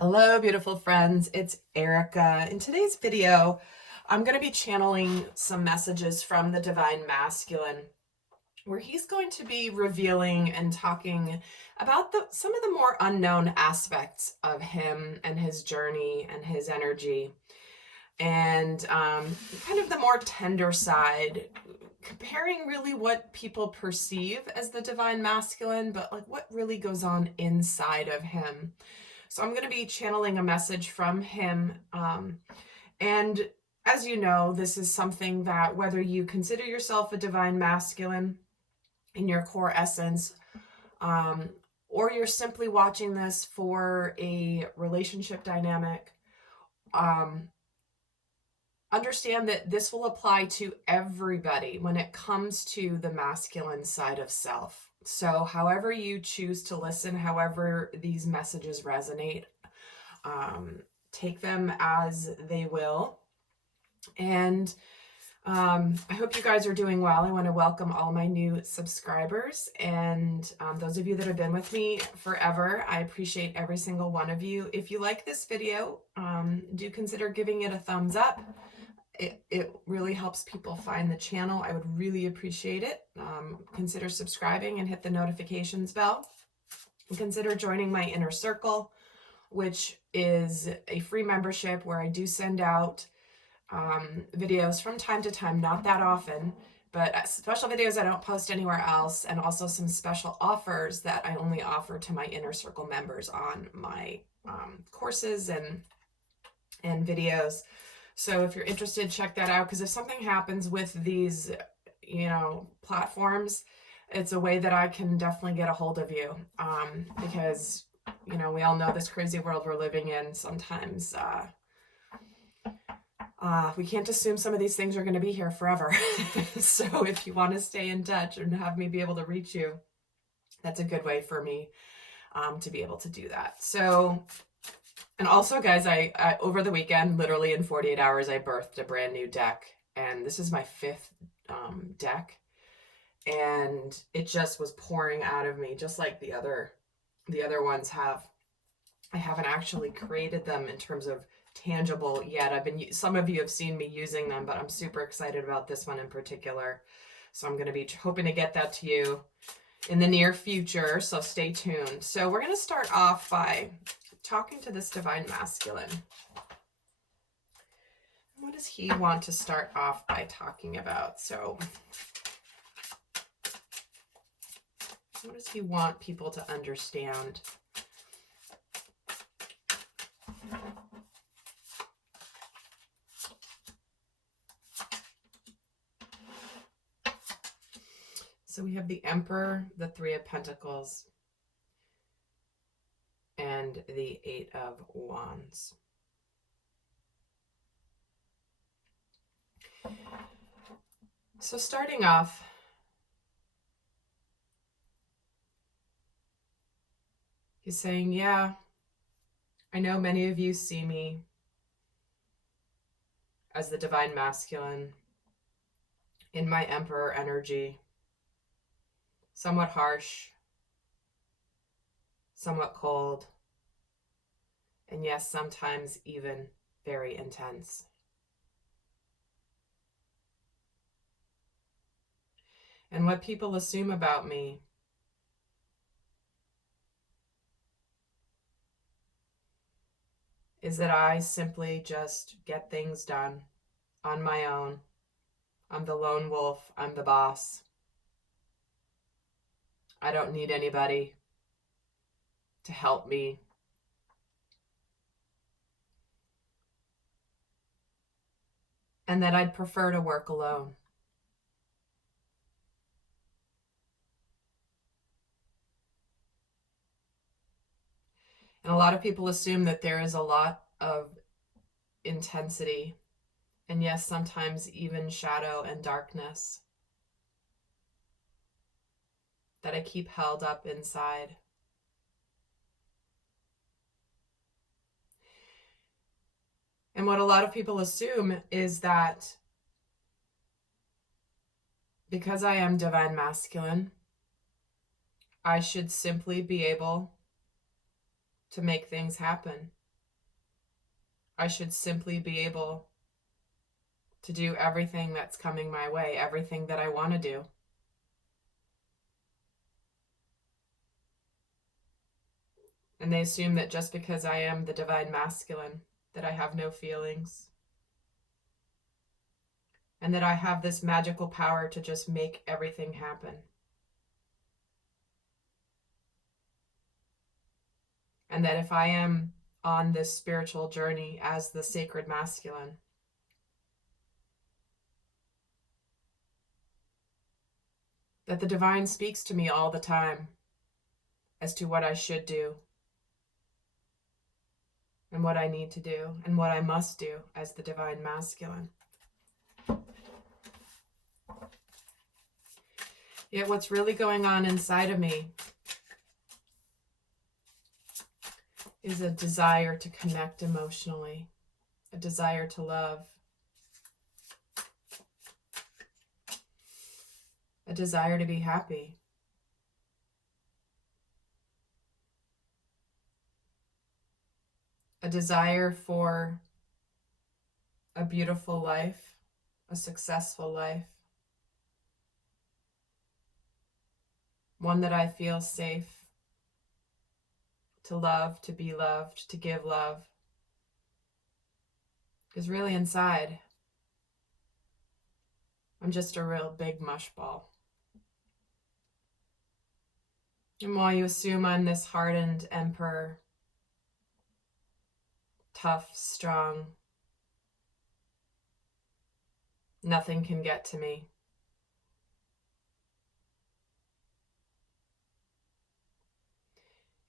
Hello, beautiful friends. It's Erica. In today's video, I'm going to be channeling some messages from the Divine Masculine, where he's going to be revealing and talking about some of the more unknown aspects of him and his journey and his energy, and kind of the more tender side, comparing really what people perceive as the Divine Masculine, but like what really goes on inside of him. So I'm going to be channeling a message from him. And as you know, this is something that whether you consider yourself a divine masculine in your core essence, or you're simply watching this for a relationship dynamic, understand that this will apply to everybody when it comes to the masculine side of self. So however you choose to listen, however these messages resonate, take them as they will. And I hope you guys are doing well. I want to welcome all my new subscribers and those of you that have been with me forever. I appreciate every single one of you. If you like this video, do consider giving it a thumbs up. It really helps people find the channel. I would really appreciate it. Consider subscribing and hit the notifications bell. And consider joining my inner circle, which is a free membership where I do send out videos from time to time, not that often, but special videos I don't post anywhere else, and also some special offers that I only offer to my inner circle members on my courses and videos. So if you're interested, check that out, because if something happens with these, platforms, it's a way that I can definitely get a hold of you, because, we all know this crazy world we're living in. Sometimes we can't assume some of these things are going to be here forever. So if you want to stay in touch and have me be able to reach you, that's a good way for me to be able to do that. So, and also, guys, I over the weekend, literally in 48 hours, I birthed a brand new deck, and this is my 5th deck, and it just was pouring out of me, just like the other ones have. I haven't actually created them in terms of tangible yet. Some of you have seen me using them, but I'm super excited about this one in particular. So I'm going to be hoping to get that to you in the near future. So stay tuned. So we're going to start off by talking to this divine masculine. What does he want to start off by talking about? So what does he want people to understand? So we have the Emperor, the 3 of Pentacles, and the 8 of Wands. So starting off, he's saying, yeah, I know many of you see me as the divine masculine in my Emperor energy, somewhat harsh, somewhat cold, and yes, sometimes even very intense. And what people assume about me is that I simply just get things done on my own. I'm the lone wolf. I'm the boss. I don't need anybody to help me. And that I'd prefer to work alone. And a lot of people assume that there is a lot of intensity, and yes, sometimes even shadow and darkness, that I keep held up inside. And what a lot of people assume is that because I am divine masculine, I should simply be able to make things happen I should simply be able to do everything that's coming my way, everything that I want to do. And they assume that just because I am the divine masculine, that I have no feelings. And that I have this magical power to just make everything happen. And that if I am on this spiritual journey as the sacred masculine, that the divine speaks to me all the time as to what I should do and what I need to do and what I must do as the divine masculine. Yet what's really going on inside of me is a desire to connect emotionally, a desire to love, a desire to be happy. A desire for a beautiful life, a successful life, one that I feel safe to love, to be loved, to give love. Because really inside, I'm just a real big mush ball. And while you assume I'm this hardened emperor, tough, strong, nothing can get to me.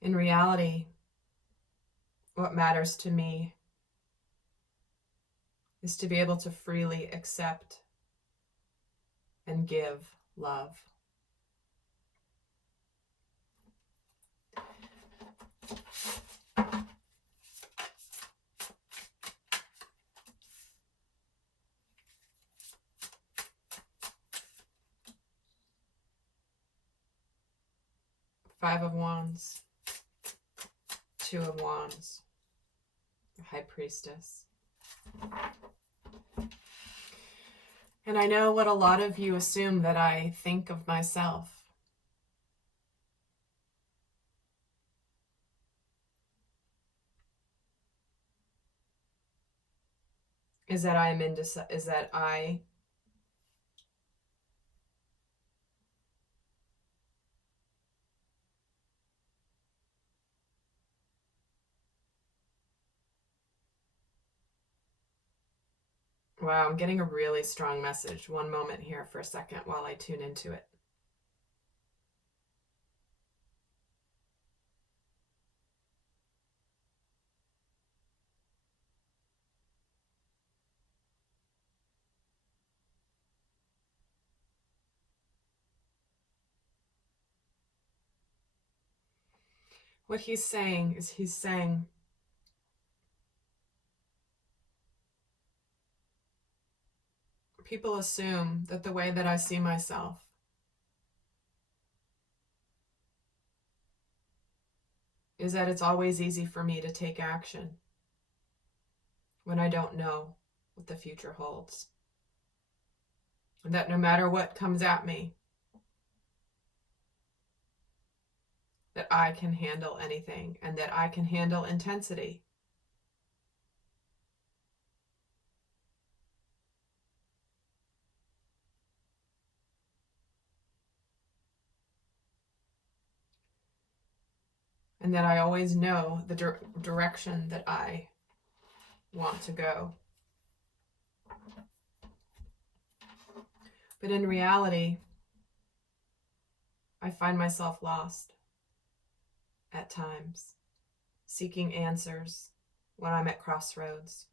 In reality, what matters to me is to be able to freely accept and give love. Five of Wands, Two of Wands, the High Priestess. And I know what a lot of you assume that I think of myself. Is that I Wow, I'm getting a really strong message. One moment here for a second while I tune into it. What he's saying is people assume that the way that I see myself is that it's always easy for me to take action when I don't know what the future holds. And that no matter what comes at me, that I can handle anything and that I can handle intensity. And that I always know the direction that I want to go. But in reality, I find myself lost at times, seeking answers when I'm at crossroads.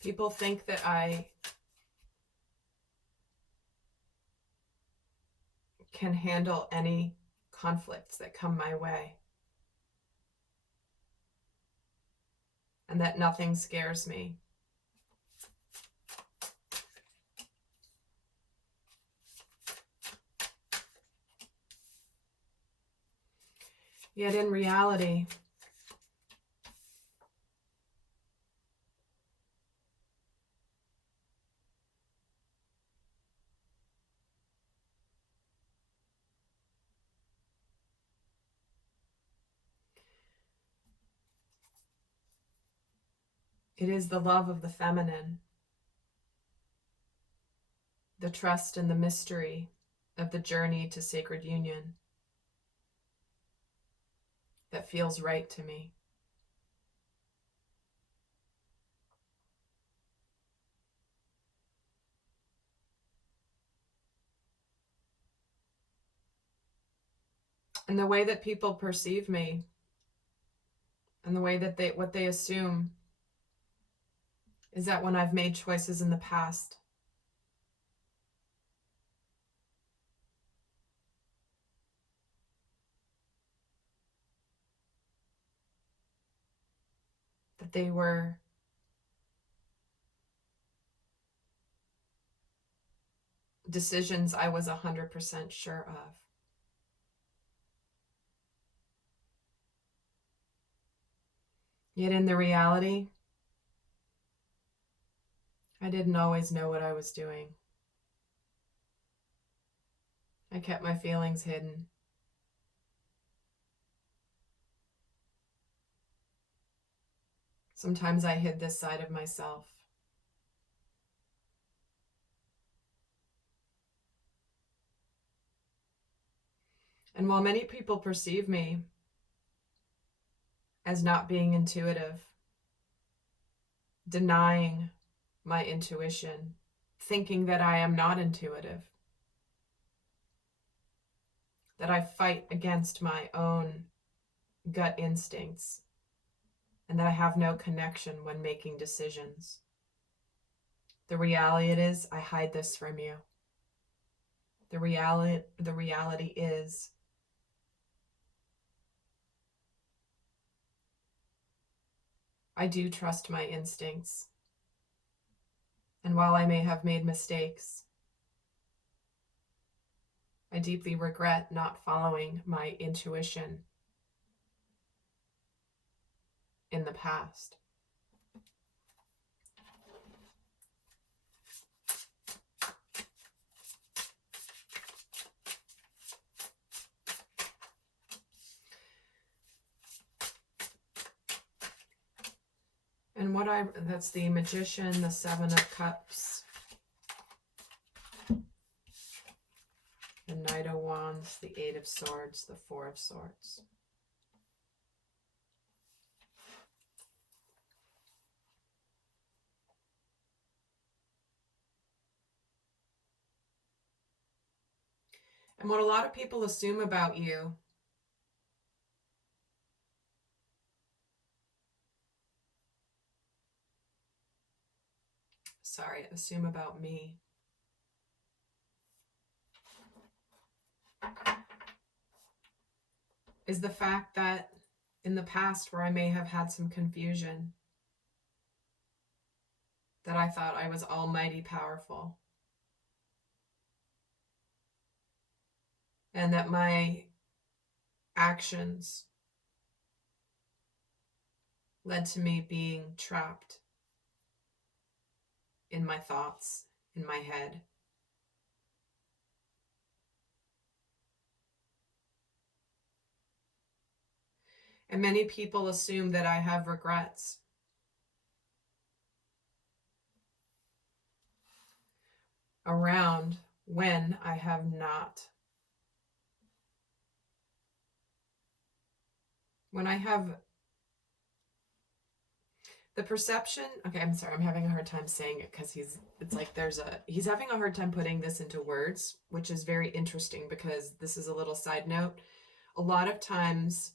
People think that I can handle any conflicts that come my way. and that nothing scares me. Yet in reality, it is the love of the feminine, the trust and the mystery of the journey to sacred union that feels right to me. And the way that people perceive me, and the way that what they assume, is that when I've made choices in the past, that they were decisions I was 100% sure of. Yet in the reality, I didn't always know what I was doing. I kept my feelings hidden. Sometimes I hid this side of myself. And while many people perceive me as not being intuitive, denying my intuition, thinking that I am not intuitive, that I fight against my own gut instincts, and that I have no connection when making decisions. The reality is, I hide this from you. The reality is, I do trust my instincts. And while I may have made mistakes, I deeply regret not following my intuition in the past. And that's the Magician, the Seven of Cups, the Knight of Wands, the Eight of Swords, the Four of Swords. And what a lot of people assume about you assume about me is the fact that in the past where I may have had some confusion, that I thought I was almighty powerful, and that my actions led to me being trapped in my thoughts, in my head. And many people assume that I have regrets. Around when I have not. When I have the perception, okay, I'm sorry, I'm having a hard time saying it because he's having a hard time putting this into words, which is very interesting because this is a little side note. A lot of times,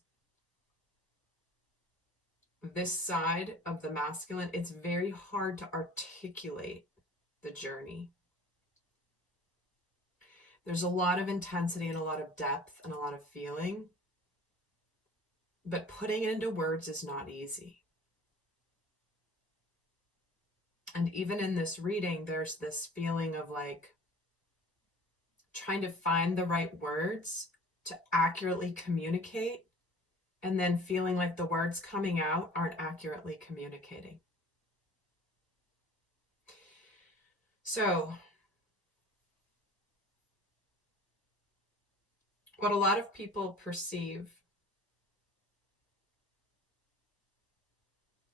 this side of the masculine, it's very hard to articulate the journey. There's a lot of intensity and a lot of depth and a lot of feeling, but putting it into words is not easy. And even in this reading, there's this feeling of like trying to find the right words to accurately communicate, and then feeling like the words coming out aren't accurately communicating. So, what a lot of people perceive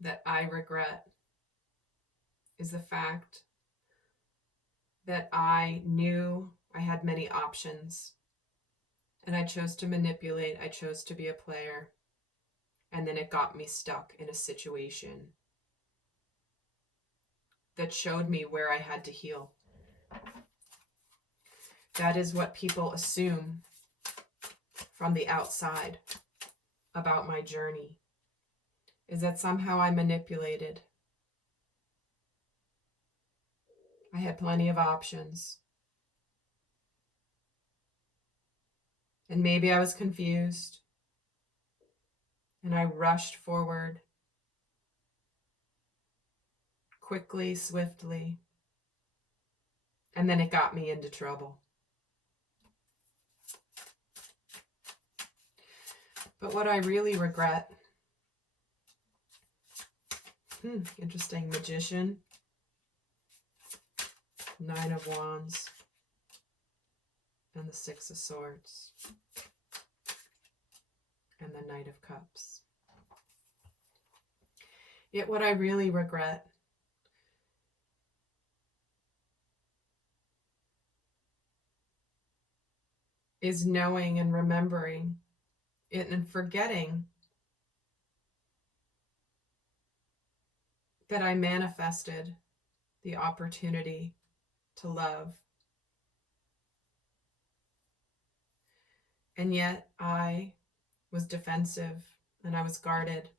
that I regret is the fact that I knew I had many options, and I chose to manipulate, I chose to be a player, and then it got me stuck in a situation that showed me where I had to heal. That is what people assume from the outside about my journey, is that somehow I manipulated. I had plenty of options. And maybe I was confused, and I rushed forward quickly, swiftly, and then it got me into trouble. But what I really regret, interesting, Magician, 9 of Wands, and the 6 of Swords, and the Knight of Cups. Yet what I really regret is knowing and remembering it and forgetting that I manifested the opportunity to love. And yet I was defensive and I was guarded.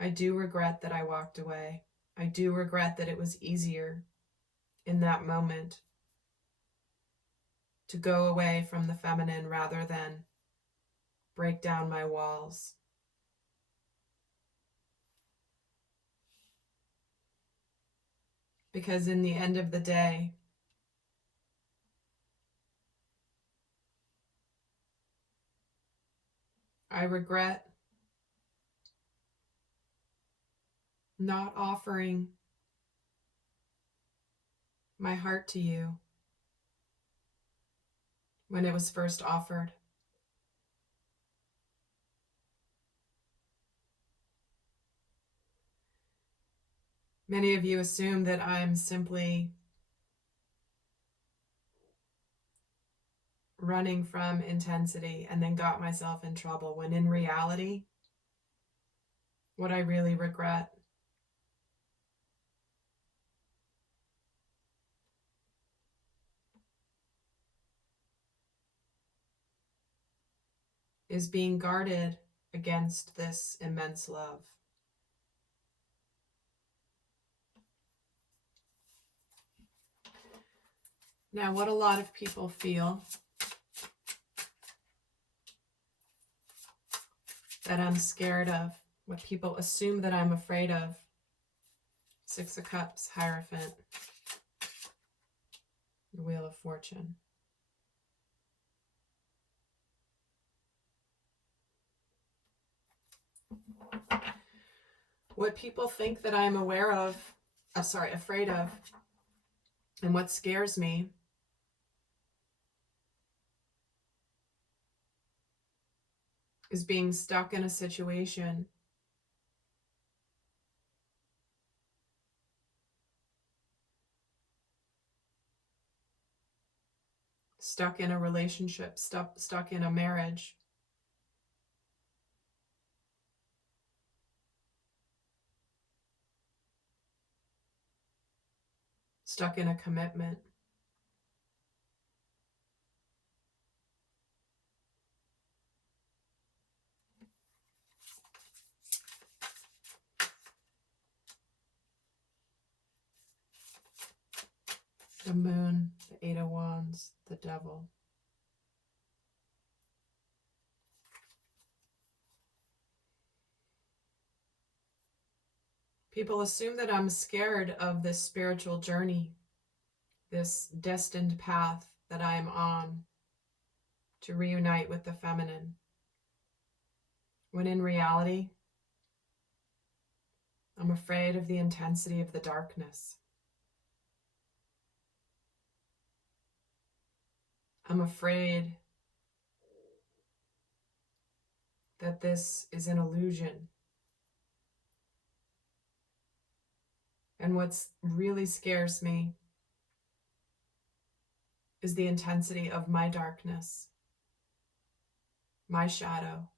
I do regret that I walked away. I do regret that it was easier in that moment to go away from the feminine rather than break down my walls. Because in the end of the day, I regret not offering my heart to you when it was first offered. Many of you assume that I'm simply running from intensity and then got myself in trouble, when in reality, what I really regret is being guarded against this immense love. Now, what a lot of people feel that I'm scared of, what people assume that I'm afraid of: 6 of Cups, Hierophant, the Wheel of Fortune. What people think that I'm afraid of, and what scares me is being stuck in a situation stuck in a relationship, stuck in a marriage, stuck in a commitment. The Moon, the 8 of Wands, the Devil. People assume that I'm scared of this spiritual journey, this destined path that I am on to reunite with the feminine. When in reality, I'm afraid of the intensity of the darkness. I'm afraid that this is an illusion. And what really scares me is the intensity of my darkness, my shadow.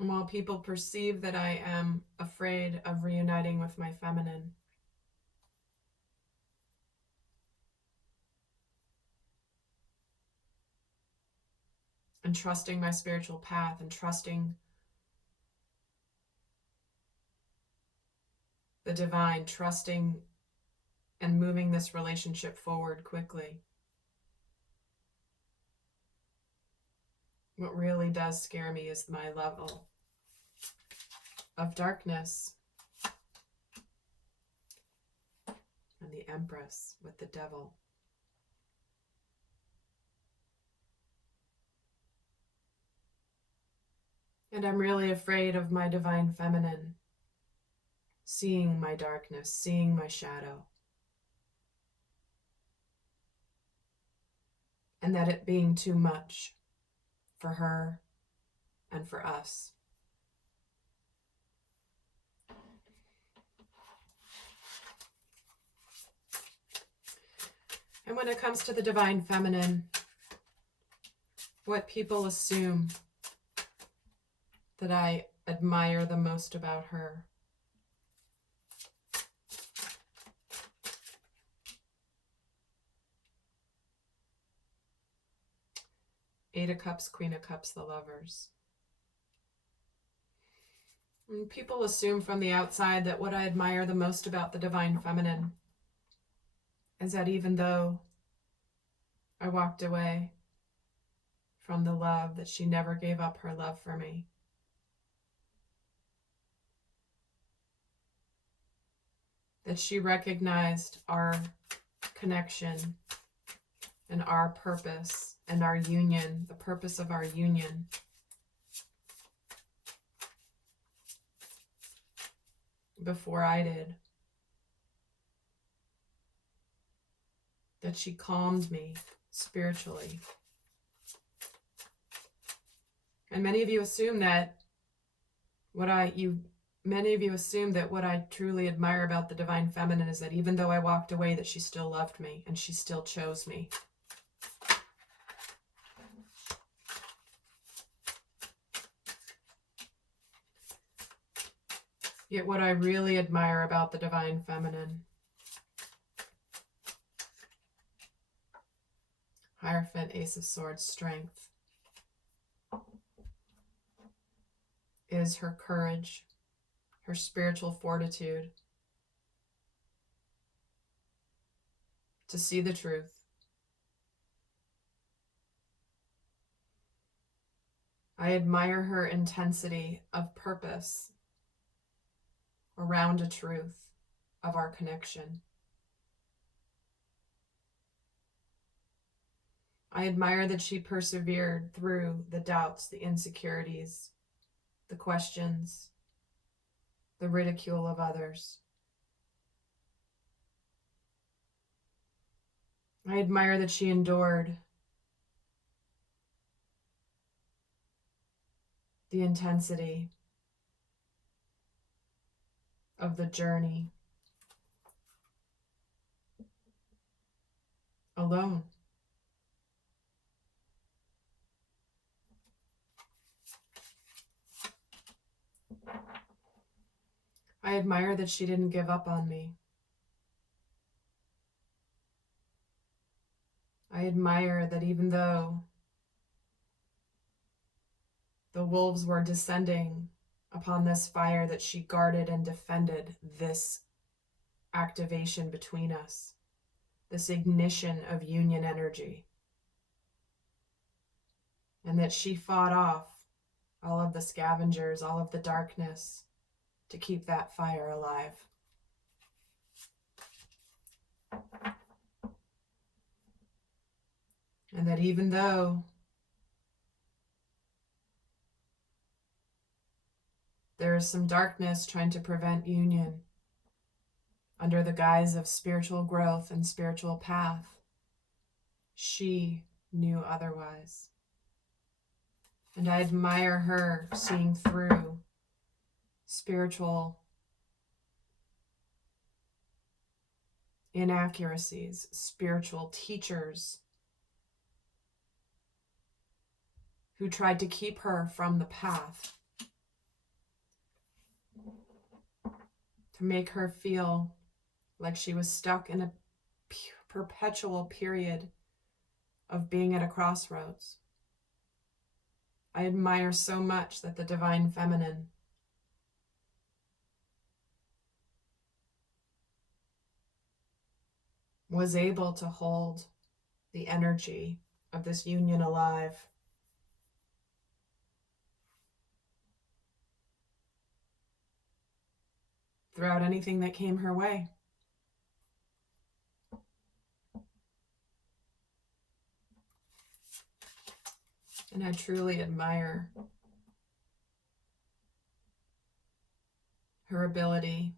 And while people perceive that I am afraid of reuniting with my feminine, and trusting my spiritual path and trusting the divine, trusting and moving this relationship forward quickly, what really does scare me is my level of darkness and the Empress with the devil. And I'm really afraid of my divine feminine seeing my darkness, seeing my shadow, and that it being too much for her and for us. And when it comes to the divine feminine, what people assume that I admire the most about her Eight of Cups, Queen of Cups, the Lovers. And people assume from the outside that what I admire the most about the divine feminine is that even though I walked away from the love, that she never gave up her love for me. That she recognized our connection and our purpose and our union, the purpose of our union. Before I did. That she calmed me spiritually. And many of you assume that what I truly admire about the divine feminine is that even though I walked away, that she still loved me and she still chose me. Yet what I really admire about the divine feminine, Hierophant, Ace of Swords, strength, is her courage, her spiritual fortitude to see the truth. I admire her intensity of purpose around a truth of our connection. I admire that she persevered through the doubts, the insecurities, the questions, the ridicule of others. I admire that she endured the intensity of the journey alone. I admire that she didn't give up on me. I admire that even though the wolves were descending upon this fire, that she guarded and defended this activation between us, this ignition of union energy, and that she fought off all of the scavengers, all of the darkness, to keep that fire alive. And that even though there is some darkness trying to prevent union under the guise of spiritual growth and spiritual path, she knew otherwise. And I admire her seeing through spiritual inaccuracies, spiritual teachers who tried to keep her from the path, to make her feel like she was stuck in a perpetual period of being at a crossroads. I admire so much that the divine feminine was able to hold the energy of this union alive. Throughout anything that came her way. And I truly admire her ability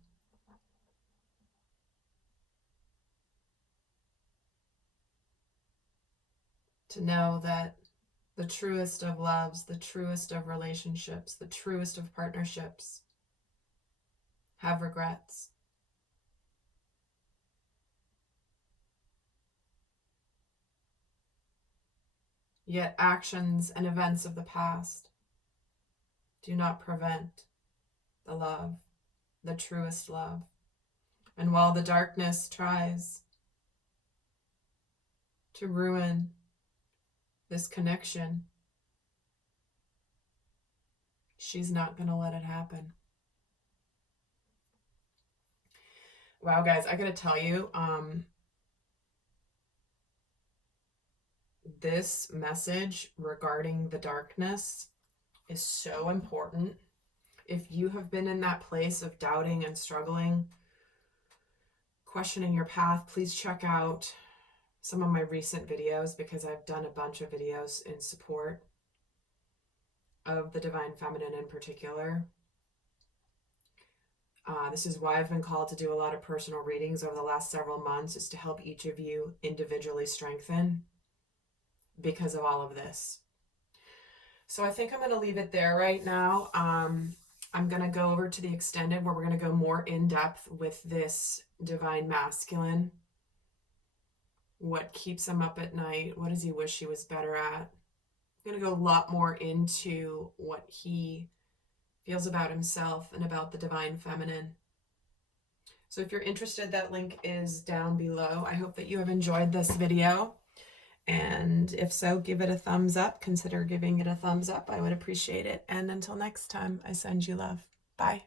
to know that the truest of loves, the truest of relationships, the truest of partnerships have regrets. Yet actions and events of the past do not prevent the love, the truest love. And while the darkness tries to ruin this connection, she's not going to let it happen. Wow, guys, I gotta tell you, this message regarding the darkness is so important. If you have been in that place of doubting and struggling, questioning your path, please check out some of my recent videos, because I've done a bunch of videos in support of the divine feminine in particular. This is why I've been called to do a lot of personal readings over the last several months, is to help each of you individually strengthen because of all of this. So I think I'm going to leave it there right now. I'm going to go over to the extended, where we're going to go more in depth with this divine masculine. What keeps him up at night? What does he wish he was better at? I'm going to go a lot more into what he feels about himself and about the divine feminine. So if you're interested, that link is down below. I hope that you have enjoyed this video. And if so, give it a thumbs up. Consider giving it a thumbs up. I would appreciate it. And until next time, I send you love. Bye.